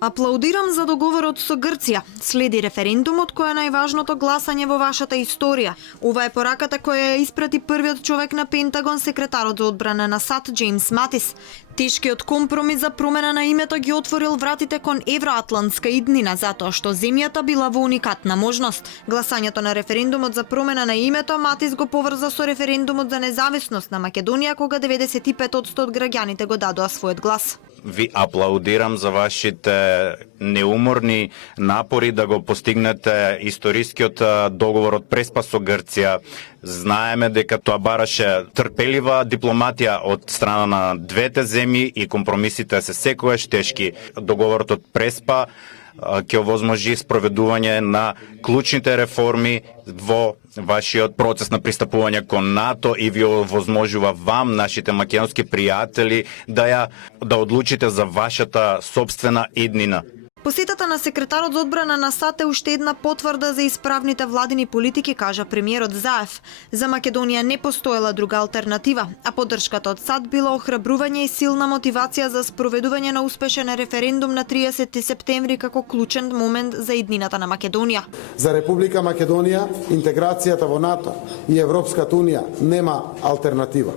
Аплаудирам за договорот со Грција. Следи референдумот кој е најважното гласање во вашата историја. Ова е пораката која ја испрати првиот човек на Пентагон, секретарот за одбрана на САД Џејмс Матис. Тешкиот компромис за промена на името ги отворил вратите кон евроатлантска иднина затоа што земјата била во уникатна можност. Гласањето на референдумот за промена на името Матис го поврза со референдумот за независност на Македонија кога 95% од граѓаните го дадоа својот глас. Ви аплаудирам за вашите неуморни напори да го постигнете историскиот договор од Преспа со Грција. Знаеме дека тоа бараше трпелива дипломатија од страна на двете земји и компромисите се секогаш тешки. Договорот од Преспа ќе овозможи спроведување на клучните реформи во вашиот процес на пристапување кон НАТО и ви овозможува вам, нашите македонски пријатели, да одлучите за вашата собствена иднина. Посетата на секретарот за одбрана на САД е уште една потврда за исправните владини политики, кажа премиерот Заев. За Македонија не постоела друга алтернатива, а поддршката од САД била охрабрување и силна мотивација за спроведување на успешен референдум на 30 септември како клучен момент за иднината на Македонија. За Република Македонија интеграцијата во НАТО и Европската унија нема алтернатива.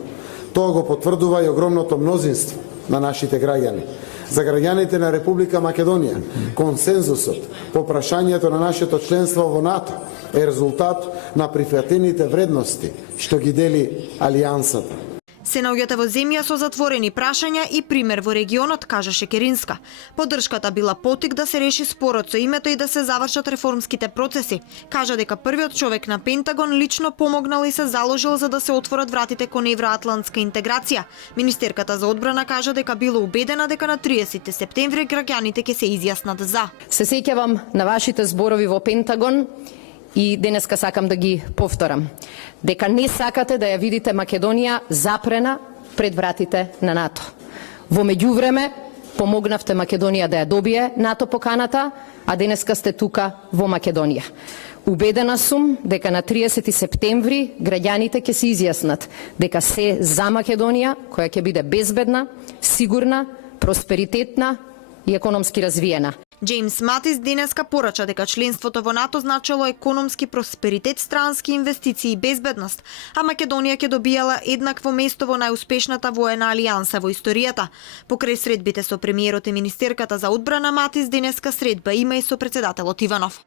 Тоа го потврдува и огромното мнозинство на нашите граѓани. За граѓаните на Република Македонија, консензусот по прашањето на нашето членство во НАТО е резултат на прифатените вредности што ги дели Алијансата. Се наоѓате во земја со затворени прашања и пример во регионот, кажа Шекеринска. Поддршката била потик да се реши спорот со името и да се завршат реформските процеси. Кажа дека првиот човек на Пентагон лично помогнал и се заложил за да се отворат вратите кон евроатлантска интеграција. Министерката за одбрана кажа дека била убедена дека на 30 септември граѓаните ќе се изјаснат за. Се сеќавам на вашите зборови во Пентагон и денеска сакам да ги повторам. Дека не сакате да ја видите Македонија запрена пред вратите на НАТО. Во меѓувреме помогнавте Македонија да ја добие НАТО поканата, а денеска сте тука во Македонија. Убедена сум дека на 30 септември граѓаните ќе се изјаснат дека се за Македонија, која ќе биде безбедна, сигурна, просперитетна и економски развиена. Џејмс Матис денеска порача дека членството во НАТО значело економски просперитет, странски инвестиции и безбедност, а Македонија ќе добијала еднакво место во најуспешната воена алијанса во историјата. Покрај средбите со премиерот и министерката за одбрана Матис денеска средба има и со претседателот Иванов.